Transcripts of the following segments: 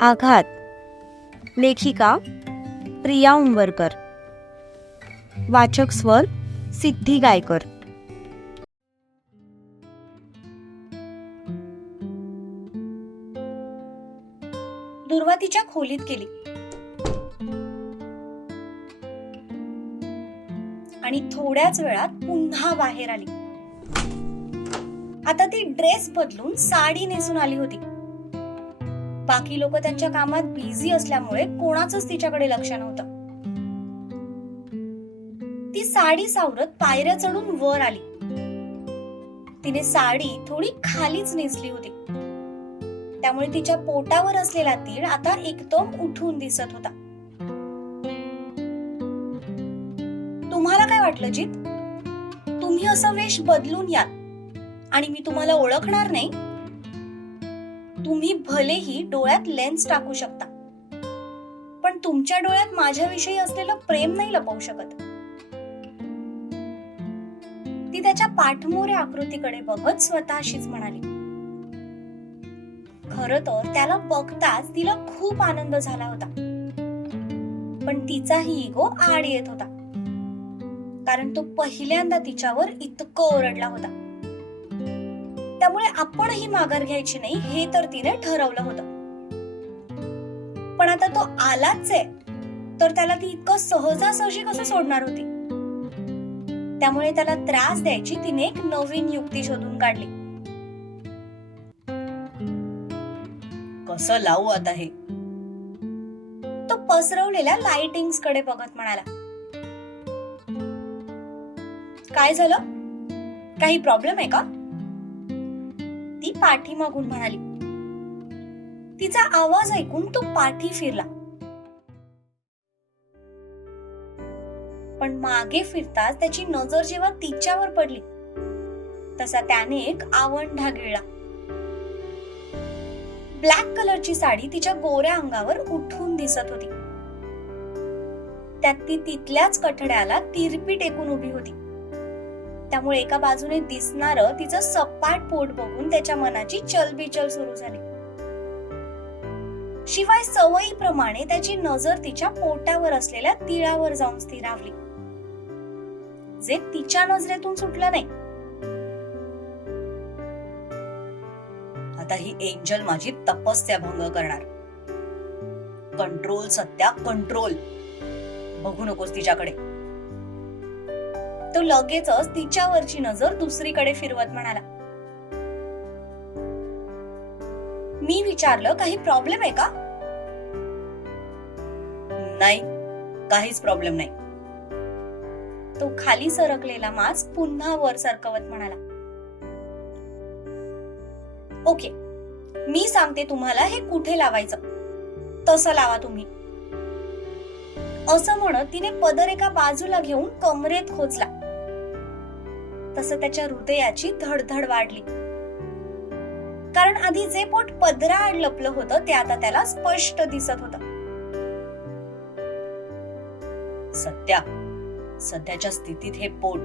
आघात. लेखिका प्रिया उंबरकर. वाचक स्वर सिद्धी गायकर. दुर्वा तिच्या खोलीत गेली. आणि थोड्याच वेळात पुन्हा बाहेर आली. आता ती ड्रेस बदलून साडी नेसून आली होती. बाकी लोक त्यांच्या कामात बिझी असल्यामुळे कोणाचंच तिच्याकडे लक्ष नव्हतं. ती साडी सावरत पायऱ्या चढून वर आली. तिने साडी थोडी खालीच नेसली होती. त्यामुळे तिच्या पोटावर असलेला तीळ आता एकदम उठून दिसत होता. तुम्हाला काय वाटलं जीत? तुम्ही असं वेश बदलून याल आणि मी तुम्हाला ओळखणार नाही तुम्ही भलेही डोळ्यात लेन्स टाकू शकता. पण तुमच्या डोळ्यात माझ्याविषयी असलेलं प्रेम नाही लपवू शकत. ती त्याच्या पाठमोऱ्या आकृतीकडे बघत स्वतःशीच म्हणाली. खर तर त्याला बघताच तिला खूप आनंद झाला होता. पण तिचाही इगो आड येत होता. कारण तो पहिल्यांदा तिच्यावर इतकं ओरडला होता. त्यामुळे आपणही माघार घ्यायची नाही हे तर तिने ठरवलं होतं. पण आता तो आलाच आहे तर त्याला ती इतकं सहजासहजी कसं सोडणार होती? त्यामुळे त्याला त्रास द्यायची तिने एक नवीन युक्ती शोधून काढली. कसं लावू आता हे? तो पसरवलेल्या लाइटिंग्सकडे बघत म्हणाला. काय झालं? काही प्रॉब्लेम आहे का? पाठीमागून म्हणाली. तिचा आवाज ऐकून तो पाठी फिरला. पण मागे फिरताच त्याची नजर जेव्हा तिच्यावर पडली तसा त्याने एक आवंढा गिळला. ब्लॅक कलरची साडी तिच्या गोऱ्या अंगावर उठून दिसत होती. त्यात ती तिथल्याच कठड्याला तिरपी टेकून उभी होती. त्यामुळे एका बाजूने दिसणार तिचं सपाट पोट बघून त्याच्या मनाची चलबिचल सुरू झाली. शिवाय सवयीप्रमाणे त्याची नजर तिच्या पोटावर असलेल्या तिळावर जाऊन स्थिरावली जे तिच्या नजरेतून सुटलं नाही. आता ही एंजल माझी तपस्या भंग करणार. Control Satya control. बघू नकोस तिच्याकडे. तो लगेचच तिच्यावरची नजर दुसरीकडे फिरवत म्हणाला. मी विचारलं काही प्रॉब्लेम आहे का? नाही काहीच प्रॉब्लेम नाही. तो खाली सरकलेला मास्क पुन्हा वर सरकवत म्हणाला. ओके मी सांगते तुम्हाला हे कुठे लावायचं. तसं लावा तुम्ही. असं म्हणत तिने पदर एका बाजूला घेऊन कमरेत खोचला. तसं त्याच्या हृदयाची धडधड वाढली. कारण आधी जे पोट पदराआड लपलं होतं ते आता त्याला स्पष्ट दिसत होतं. सत्या. सध्याच्या स्थितीत हे पोट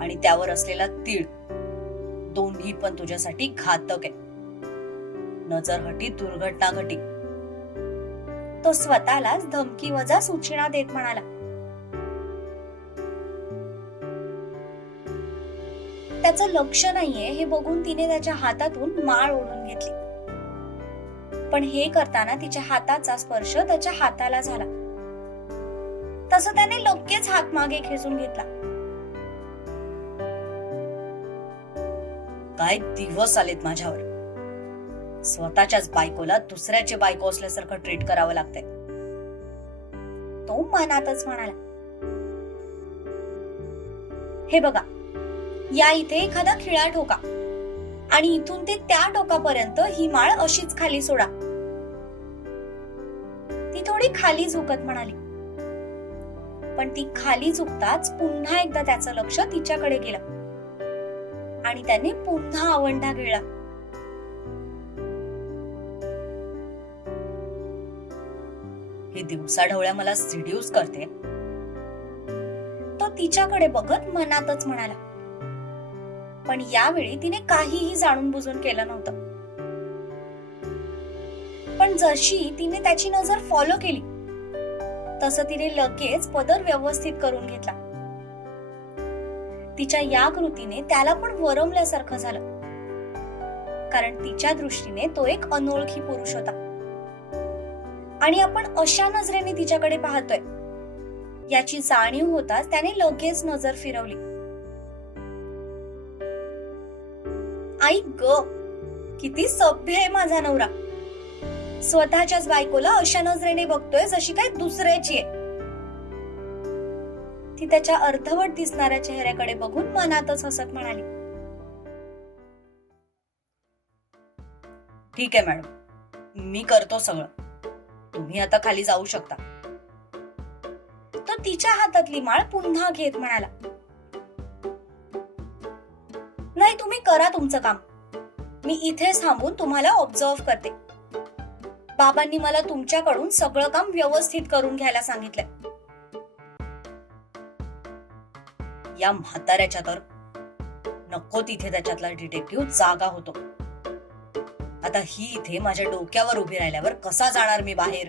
आणि त्यावर असलेला तीळ दोन्ही पण तुझ्यासाठी घातक आहे. नजर हटी दुर्घटना घटी तो स्वतःलाच धमकी वजा सूचना देत म्हणाला. त्याचं लक्ष नाहीये हे बघून तिने त्याच्या हातातून माळ ओढून घेतली. पण हे करताना तिच्या हाताचा स्पर्श त्याच्या हाताला झाला. तसं त्याने लगेच हात मागे खेचून घेतला. काय दिवस आलेत माझ्यावर? स्वतःच्याच बायकोला दुसऱ्याचे बायको असल्यासारखं ट्रीट करावं लागतंय. तो मनातच म्हणाला. हे बघा या इथे एखादा खिळा ठोका. आणि इथून ते त्या टोकापर्यंत ही माळ अशीच खाली सोडा. ती थोडी खाली झुकत म्हणाली. पण ती खाली झुकताच पुन्हा एकदा त्याचं लक्ष तिच्याकडे गेलं. आणि त्याने पुन्हा आवंढा गिळला. ही दिवसाढवळ्या मला सिड्यूस करते. तो तिच्याकडे बघत मनातच म्हणाला. पण यावेळी तिने काहीही जाणून बुजून केलं नव्हतं. पण जशी तिने त्याची नजर फॉलो केली तसं तिने लगेच पदर व्यवस्थित करून घेतला. तिच्या या कृतीने त्याला पण वरमल्यासारखं झालं. कारण तिच्या दृष्टीने तो एक अनोळखी पुरुष होता. आणि आपण अशा नजरेने तिच्याकडे पाहतोय. याची जाणीव होताच त्याने लगेच नजर फिरवली. आई ग किती सभ्य आहे माझा नवरा. स्वतःच्याच बायकोला अशा नजरेने बघतोय जशी काय दुसऱ्याची आहे. ती त्याच्या अर्धवट दिसणाऱ्या चेहऱ्याकडे बघून मनातच हसत म्हणाली. ठीक आहे मॅडम मी करतो सगळं. तुम्ही आता खाली जाऊ शकता. तो तिच्या हातातली माळ पुन्हा घेत म्हणाला. करा तुमचं काम. मी इथेच थांबून तुम्हाला ऑब्झर्व करते. बाबांनी मला तुमच्याकडून सगळं काम व्यवस्थित करून घ्यायला सांगितलंय. या म्हाताऱ्याच्या तर नको तिथे त्याच्यातला डिटेक्टिव्ह जागा होतो. आता ही इथे माझ्या डोक्यावर उभी राहिल्यावर कसा जाणार मी बाहेर?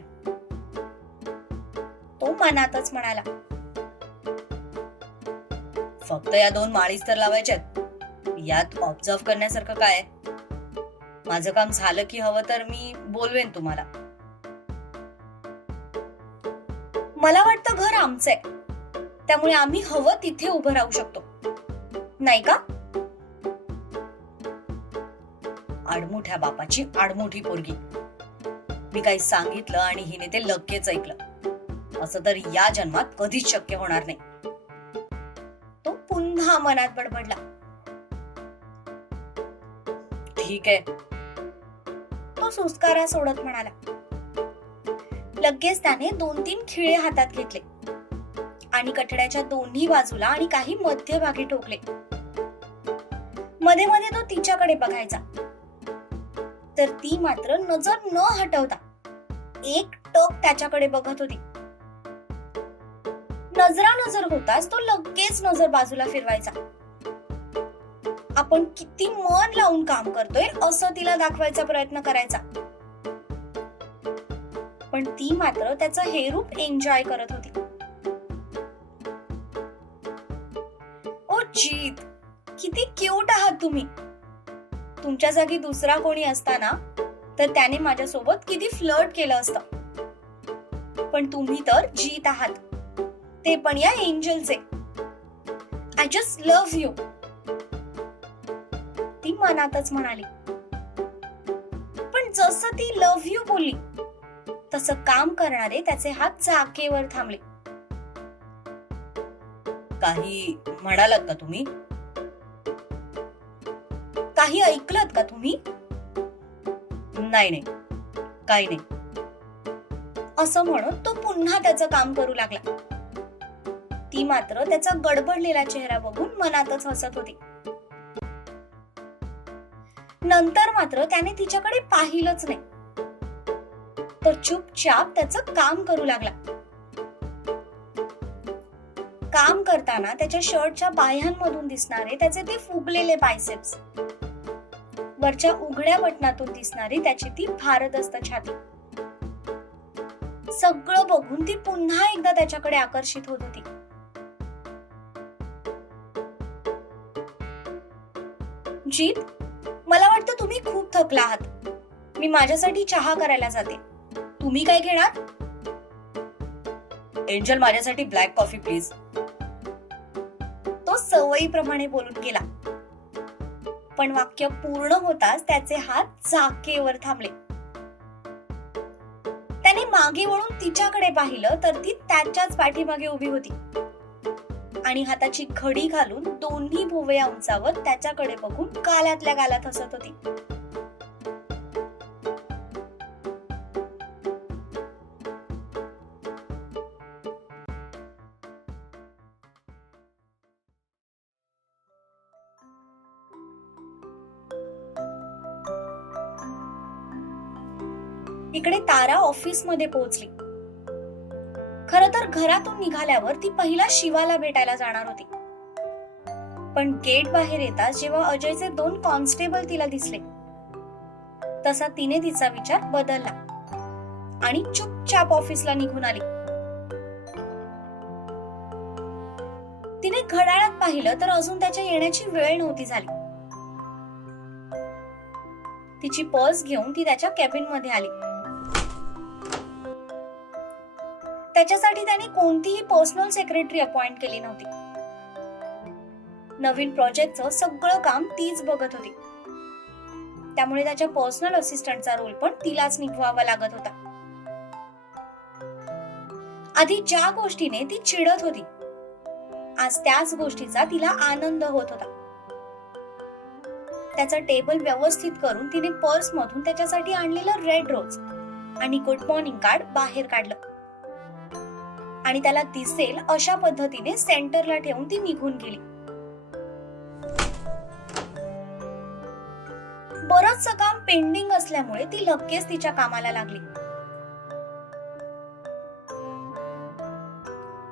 तो मनातच म्हणाला. फक्त या दोन माळीच तर लावायच्यात यात ऑब्झर्व करण्यासारखं काय आहे? माझं काम झालं की हवं तर मी बोलवेन तुम्हाला. मला वाटतं घर आमचं आहे त्यामुळे आम्ही हवं तिथे उभं राहू शकतो. नाही का? आडमुठ्या बापाची आडमुठी पोरगी. मी काही सांगितलं आणि हिने ते लगेच ऐकलं. असं तर या जन्मात कधीच शक्य होणार नाही. तो पुन्हा मनात बडबडला. ठीक आहे. तो सुस्कारा सोडत म्हणाला. लगेच त्याने दोन तीन खिळे हातात घेतले. आणि कठड्याच्या दोन्ही बाजूला आणि काही मध्यभागी ठोकले. मध्ये मध्ये तो तिच्याकडे बघायचा. तर ती मात्र नजर न हटवता एक टक त्याच्याकडे बघत होती. नजरा नजर होताच तो लगेच नजर बाजूला फिरवायचा. आपण किती मन लावून काम करतोय असं तिला दाखवायचा प्रयत्न करायचा. पण ती मात्र त्याचं हे रूप एन्जॉय करत होती. ओ जीत किती क्यूट आहात तुम्ही. तुमच्या जागी दुसरा कोणी असताना तर त्याने माझ्यासोबत किती फ्लर्ट केलं असतं. पण तुम्ही तर जीत आहात. ते पण या एंजलचे आय जस्ट लव्ह यू ती मनातच म्हणाली. पण जसं ती लव्ह यू बोलली तसं काम करणारे त्याचे हात जागेवर थांबले. काही म्हणालात का तुम्ही? काही ऐकलत का तुम्ही? नाही नाही. काही नाही. असं म्हणत तो पुन्हा त्याचं काम करू लागला. ती मात्र त्याचा गडबडलेला चेहरा बघून मनातच हसत होती. नंतर मात्र त्याने तिच्याकडे पाहिलंच नाही. तर चुपचाप त्याचं काम करू लागला. काम करताना त्याच्या शर्टच्या बाह्यांमधून दिसणारे त्याचे ते फुगलेले बायसेप्स वरच्या उघड्या बटनातून दिसणारी त्याची ती भारदस्त छाती. सगळं बघून ती पुन्हा एकदा त्याच्याकडे आकर्षित होत होती. जीत वाटतं तुम्ही खूप थकला आहात. मी माझ्यासाठी चहा करायला जाते. तुम्ही काय घेणार? एंजल माझ्यासाठी ब्लॅक कॉफी प्लीज. तो सवयीप्रमाणे बोलून गेला. पण वाक्य पूर्ण होताच त्याचे हात जाकेवर थांबले. त्याने मागे वळून तिच्याकडे पाहिलं तर ती त्याच्याच पाठीमागे उभी होती. आणि हाताची घडी घालून दोन्ही भोवया उंचावत त्याच्याकडे बघून गालातल्या गालात हसत होती. इकडे तारा ऑफिसमध्ये पोहोचली. खर तर घरातून निघाल्यावर ती पहिला शिवाला भेटायला जाणार होती. पण गेट बाहेर येताच जेव्हा अजयचे दोन कॉन्स्टेबल तिला दिसले. तसा तिने तिचा विचार बदलला आणि चुपचाप ऑफिसला निघून आली. तिने घड्याळात पाहिलं तर अजून त्याच्या येण्याची वेळ नव्हती झाली. तिची पर्स घेऊन ती त्याच्या कॅबिनमध्ये आली. त्याच्यासाठी त्याने कोणतीही पर्सनल सेक्रेटरी अपॉइंट केली नव्हती. नवीन प्रोजेक्टचं सगळं काम तीच बघत होती. त्यामुळे त्याच्या पर्सनल असिस्टंटचा रोल पण तिलाच निभवावा लागत होता. आधी ज्या गोष्टीने ती चिडत होती आज त्याच गोष्टीचा तिला आनंद होत होता. त्याचा टेबल व्यवस्थित करून तिने पर्स मधून त्याच्यासाठी आणलेलं रेड रोज आणि गुड मॉर्निंग कार्ड बाहेर काढलं. आणि त्याला दिसेल अशा पद्धतीने सेंटरला ठेवून ती निघून गेली. बरंच काम पेंडिंग असल्यामुळे ती लगेच तिच्या कामाला लागली.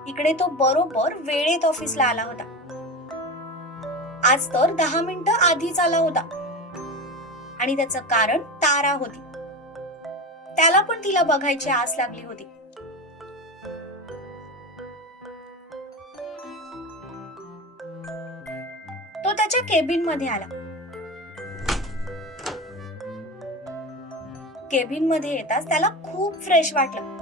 इकडे तो बरोबर वेळेत ऑफिसला आला होता. आज तर दहा मिनिटं आधीच आला होता. आणि त्याचं कारण तारा होती. त्याला पण तिला बघायची आस लागली होती. त्याच्या केबिनमध्ये आला. केबिनमध्ये येताच त्याला खूप फ्रेश वाटलं.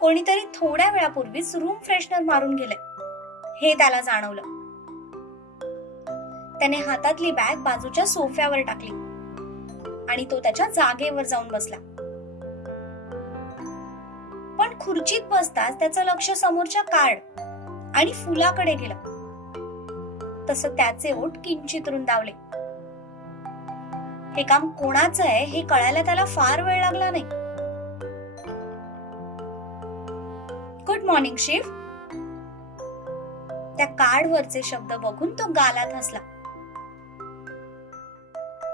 कोणीतरी थोड्या वेळापूर्वीच रूम फ्रेशनर मारून गेले. हे त्याला जाणवलं. त्याने हातातली बॅग बाजूच्या सोफ्यावर टाकली आणि तो त्याच्या जागेवर जाऊन बसला. पण खुर्चीत बसताच त्याचं लक्ष समोरच्या कार्ड आणि फुलाकडे गेलं. तस त्याचे ओठ किंचित रुंदावले. हे काम कोणाचं आहे हे कळायला त्याला फार वेळ लागला नाही. गुड मॉर्निंग शिव त्या कार्डवरचे शब्द बघून तो गालात हसला.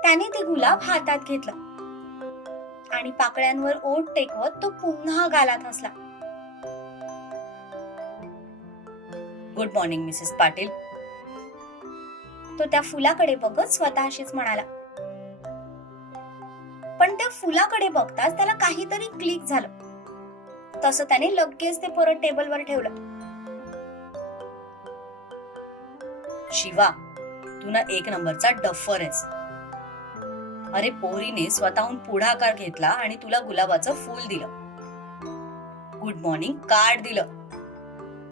त्याने ते गुलाब हातात घेतलं. आणि पाकळ्यांवर ओठ टेकवत तो पुन्हा गालात हसला. Good morning Mrs Patil. तो त्या फुलाकडे बघत स्वतःशीच म्हणाला. पण त्या फुलाकडे बघताच त्याला काहीतरी क्लिक झालं. तसं त्याने लगेच ते परत टेबलवर ठेवलं. शिवा तू ना एक नंबरचा डफर आहेस. अरे पोरीने स्वतःहून पुढाकार घेतला आणि तुला गुलाबाचं फूल दिलं. गुड मॉर्निंग कार्ड दिलं.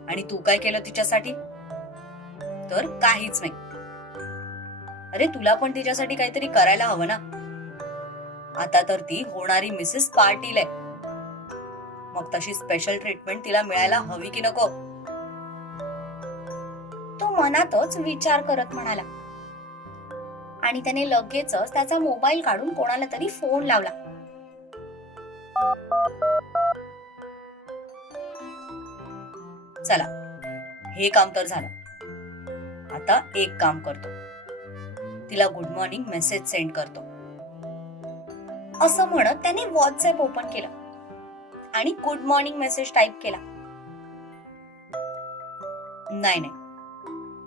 आणि तू काय केलं तिच्यासाठी? तर काहीच नाही. अरे तुला पण तिच्यासाठी काहीतरी करायला हवं ना? आता तर ती होणारी मिसेस पाटील आहे. मग तशी स्पेशल ट्रीटमेंट तिला मिळायला हवी की नको? तो मनातच विचार करत म्हणाला. आणि त्याने लगेचच त्याचा मोबाईल काढून कोणाला तरी फोन लावला. चला. हे काम तर झालं. आता एक काम करतो. तिला गुड मॉर्निंग मेसेज सेंड करतो. असं म्हणत त्याने व्हॉट्सअप ओपन केलं. आणि गुड मॉर्निंग मेसेज टाईप केला. नाही नाही.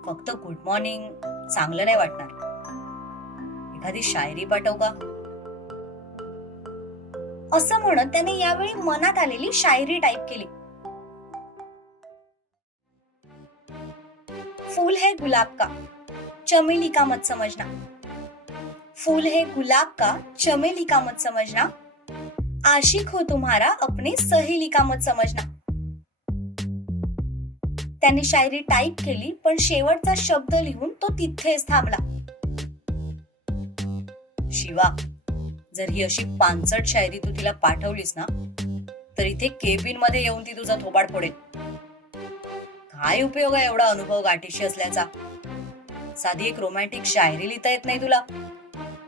फक्त गुड मॉर्निंग चांगलं नाही वाटणार. एखादी शायरी पाठवू का? असं म्हणत त्याने यावेळी मनात आलेली शायरी टाईप केली. फूल है गुलाब का चमेली का मत समझना। फूल है गुलाब का चमेली का मत समझना। आशिक हो तुम्हारा अपने सहेली का मत समझना। त्याने शायरी टाईप केली पण शेवटचा शब्द लिहून तो तिथेच थांबला. शिवा जर ही अशी पानसट शायरी तू तिला पाठवलीस ना तर इथे केबिनमध्ये येऊन ती तुझा थोबाड फोडेल. काय उपयोग आहे एवढा अनुभव गाठीशी असल्याचा. साधी एक रोमॅन्टिक शायरी लिहिता येत नाही तुला.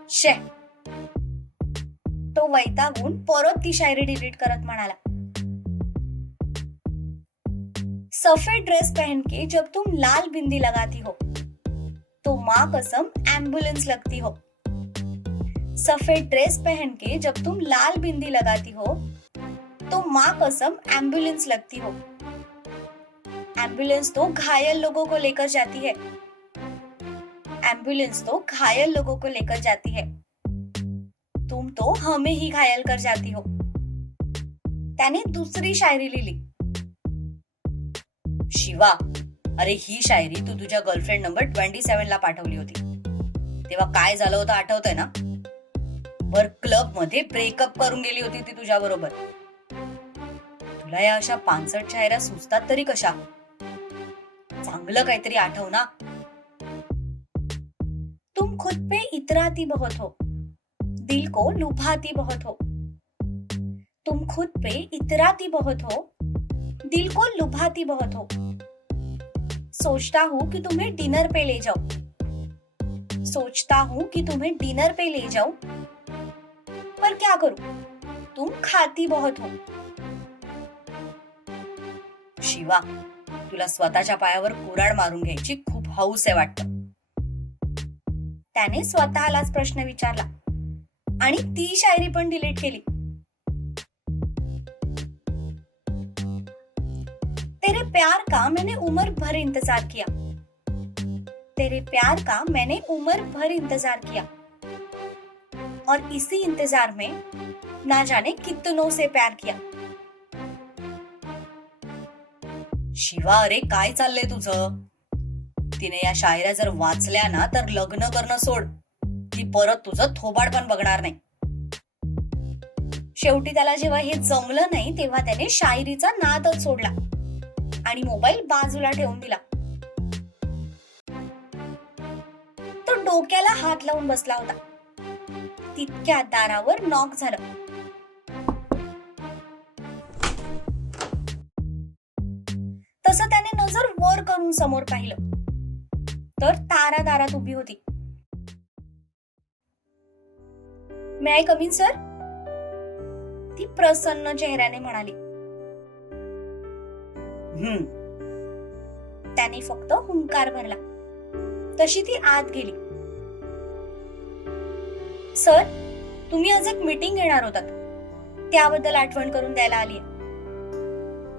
शे. तो वैतागून परत ती शायरी डिलीट करत म्हणाला. सफेद ड्रेस पहन के जब तुम लाल बिंदी लगाती हो तो माँ कसम एम्बुलेंस लगती हो. सफेद ड्रेस पहन के जब तुम लाल बिंदी लगाती हो तो माँ कसम एम्बुलेंस लगती हो. एम्बुलेंस तो घायल लोगों को लेकर जाती है। एम्बुलेंस तो घायल लोगों को लेकर जाती है। तुम तो हमें ही घायल कर जाती हो। त्याने दुसरी शायरी लिहिली शिवा अरे ही शायरी तू तुझ्या गर्लफ्रेंड नंबर ट्वेंटी सेव्हन ला पाठवली होती. तेव्हा काय झालं होतं आठवतंय ना? बर क्लबमध्ये ब्रेकअप करून गेली होती ती तुझ्या बरोबर. तुला या अशा पानसट शायऱ्या सुचतात तरी कशा? चांगलं काहीतरी आठव ना. तुम खुद पे इतराती बहुत हो. दिल को लुभाती बहुत हो. तुम खुद पे इतराती बहुत हो. दिल को लुभाती बहुत हो. सोचता हूं कि तुम्हें डिनर पे ले जाऊं. सोचता हूं कि तुम्हें डिनर पे ले जाऊं. पर क्या करूं? तुम खाती बहुत हो. शिवा तुला स्वतःच्या पायावर कुराड मारून घ्यायची खूप हौस आहे वाटत. त्याने स्वतःलाच प्रश्न विचारला. आणि ती शायरी पण डिलीट केली. तेरे प्यार का मैंने उमर भर इंतजार किया? तेरे प्यार का मैंने उमर भर इंतजार किया। और इसी इंतजार में ना जाने कितनों से प्यार किया। शिवा अरे काय चाललंय तुझं? तिने या शायऱ्या जर वाचल्या ना तर लग्न करणं सोड. ती परत तुझं थोबाड पण बघणार नाही. शेवटी त्याला जेव्हा हे जमलं नाही तेव्हा त्याने शायरीचा नादच सोडला आणि मोबाईल बाजूला ठेवून दिला. तो डोक्याला हात लावून बसला होता. तितक्या दारावर नॉक झालं. वर करून समोर पाहिलं. तर तारा दारात उभी होती. मे आय कमीन सर ती प्रसन्न चेहऱ्याने म्हणाली. त्याने फक्त हुंकार भरला. तशी ती आत गेली. सर तुम्ही आज एक मीटिंग घेणार होतात. त्याबद्दल आठवण करून द्यायला आली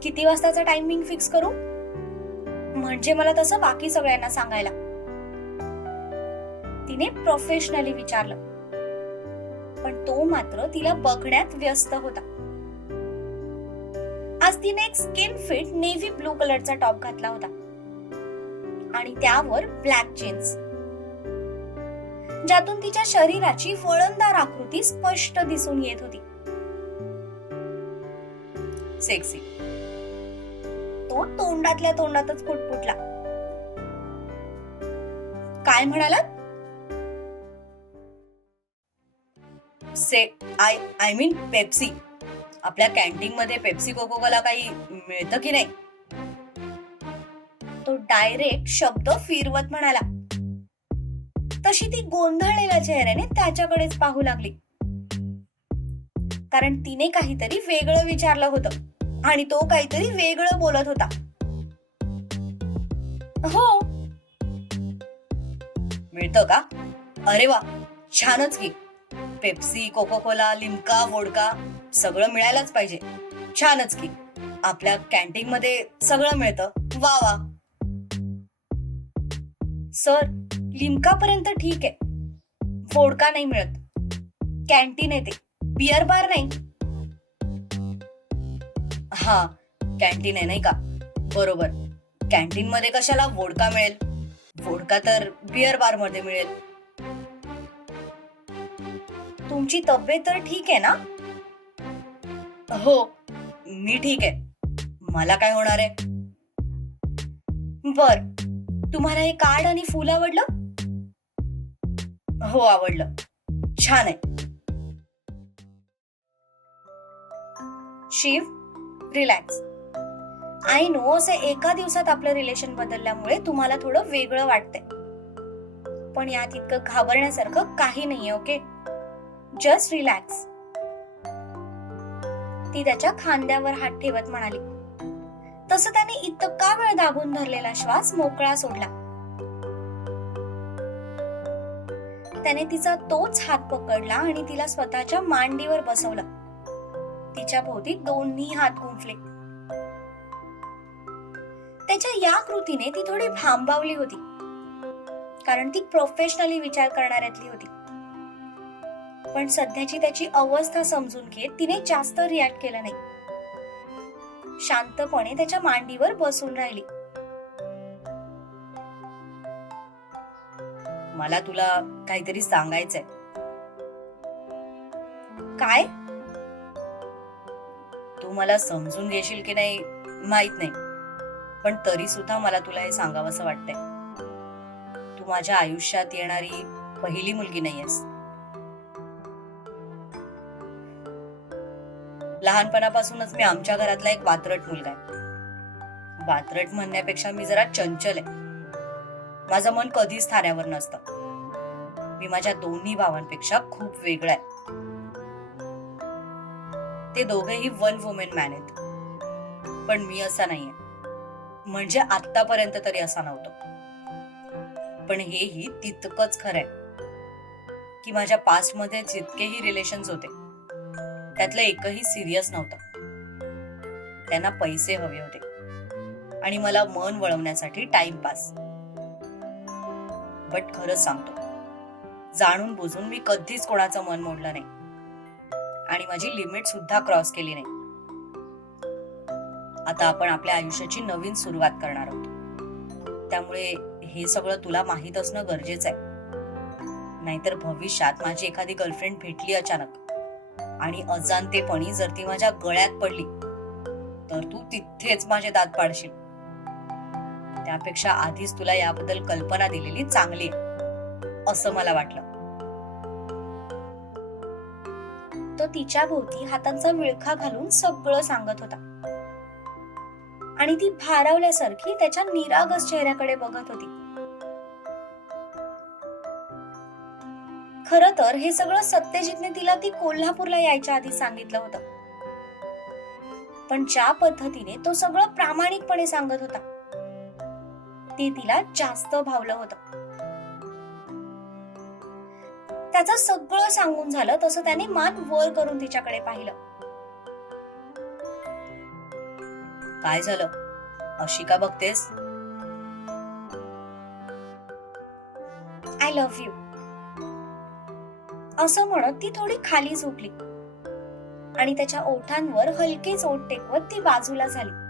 किती वाजताचा टायमिंग फिक्स करू? म्हणजे मला तसं बाकी सगळ्यांना सांगायला. तिने प्रोफेशनली विचारलं. पण तो मात्र तिला बघण्यात व्यस्त होता. आज तिने एक स्किन फिट नेव्ही ब्लू कलरचा टॉप घातला होता. आणि त्यावर ब्लॅक जीन्स ज्यातून तिच्या शरीराची वळणदार आकृती स्पष्ट दिसून येत होती. सेक्सी तो तोंडातल्या तोंडातच फुटफुटला काय म्हणालात? Say I I mean Pepsi आपल्या कॅन्टीन मध्ये पेप्सी कोको काही मिळतं की नाही? तो डायरेक्ट शब्द फिरवत म्हणाला. तशी ती गोंधळलेल्या चेहऱ्याने त्याच्याकडेच पाहू लागली. कारण तिने काहीतरी वेगळं विचारलं होतं. आणि तो काहीतरी वेगळं बोलत होता. हो. मिळतं का? अरे वा छानच की. Pepsi coca cola Limca vodka सगळं मिळायलाच पाहिजे. छानच की. आपल्या कॅन्टीन मध्ये सगळं मिळतं. वा वा. सर लिमका पर्यंत ठीक आहे. वोडका नाही मिळत. कॅन्टीन येते बिअर बार नाही. हा कॅन्टीन आहे नाही का? बरोबर. कॅन्टीन मध्ये कशाला वोडका मिळेल? वोडका तर बिअर बारमध्ये मिळेल. तुमची तब्येत तर ठीक आहे ना? हो मी ठीक आहे. मला काय होणार आहे? बर तुम्हाला हे कार्ड आणि फुल आवडलं? हो आवडलं. छान आहे. शिव रिलॅक्स आय नो असं एका दिवसात आपलं रिलेशन बदलल्यामुळे तुम्हाला थोडं वेगळं वाटतंय. पण यात इतकं घाबरण्यासारखं काही नाहीये ओके जस्ट रिलॅक्स ती त्याच्या खांद्यावर हात ठेवत म्हणाली. तसं त्याने इतका वेळ दाबून धरलेला श्वास मोकळा सोडला. त्याने तिचा तोच हात पकडला आणि तिला स्वतःच्या मांडीवर बसवलं. तिच्या भोवती दोन्ही हात गुंफले. त्याच्या या कृतीने ती थोडी भांबावली होती. कारण ती प्रोफेशनली विचार करणाऱ्यातली होती. पण सध्याची त्याची अवस्था समजून घेत तिने जास्त रिॲक्ट केलं नाही. शांतपणे त्याच्या मांडीवर बसून राहिली. मला तुला काहीतरी सांगायचंय. काय? तू मला समजून घेशील की नाही माहीत नाही. पण तरी सुद्धा मला तुला हे सांगावंसं वाटतंय. तू माझ्या आयुष्यात येणारी पहिली मुलगी नाहीयेस. लहानपणापासूनच मी आमच्या घरातला एक वात्रट मुलगा आहे. वात्रट म्हणण्यापेक्षा मी जरा चंचल आहे. माझं मन कधीच थाऱ्यावर नसतं. मी माझ्या दोन्ही भावांपेक्षा खूप वेगळा आहे. ते दोघेही वन वुमेन मॅन आहेत. पण मी असा नाहीये. म्हणजे आतापर्यंत तरी असा नव्हतो. पण हेही तितकंच खरंय की माझ्या पास्टमध्ये जितकेही रिलेशन्स होते त्यातलं एकही सिरियस नव्हतं. त्यांना पैसे हवे होते. आणि मला मन वळवण्यासाठी टाइमपास बट खरंच सांगतो जाणून बुजून मी कधीच कोणाचं मन मोडलं नाही. आणि माझी लिमिट सुद्धा क्रॉस केली नाही. आता आपण आपल्या आयुष्याची नवीन सुरुवात करणार आहोत. त्यामुळे हे सगळं तुला माहीत असणं गरजेचं आहे. नाहीतर भविष्यात माझी एखादी गर्लफ्रेंड भेटली अचानक आणि अजाणतेपणी जर ती माझ्या गळ्यात पडली तर तू तिथेच माझे दात पाडशील. त्यापेक्षा आधीच तुला याबद्दल कल्पना दिलेली चांगली आहे असं मला वाटलं. तो तिच्या भोवती हातांचा विळखा घालून सगळं सांगत होता. आणि ती भारावल्यासारखी त्याच्या निरागस चेहऱ्याकडे बघत होती. खर तर हे सगळं सत्यजितने तिला ती कोल्हापूरला यायच्या आधी सांगितलं होतं. पण ज्या पद्धतीने तो सगळं प्रामाणिकपणे सांगत होता ते तिला जास्त भावलं होतं. त्याचं सगळं सांगून झालं तसं त्याने मान वर करून तिच्याकडे पाहिलं. काय झालं? अशी का बघतेस? आय लव्ह यू असं म्हणत ती थोडी खाली झोपली. आणि त्याच्या ओठांवर हलकेच ओठ टेकवत ती बाजूला झाली.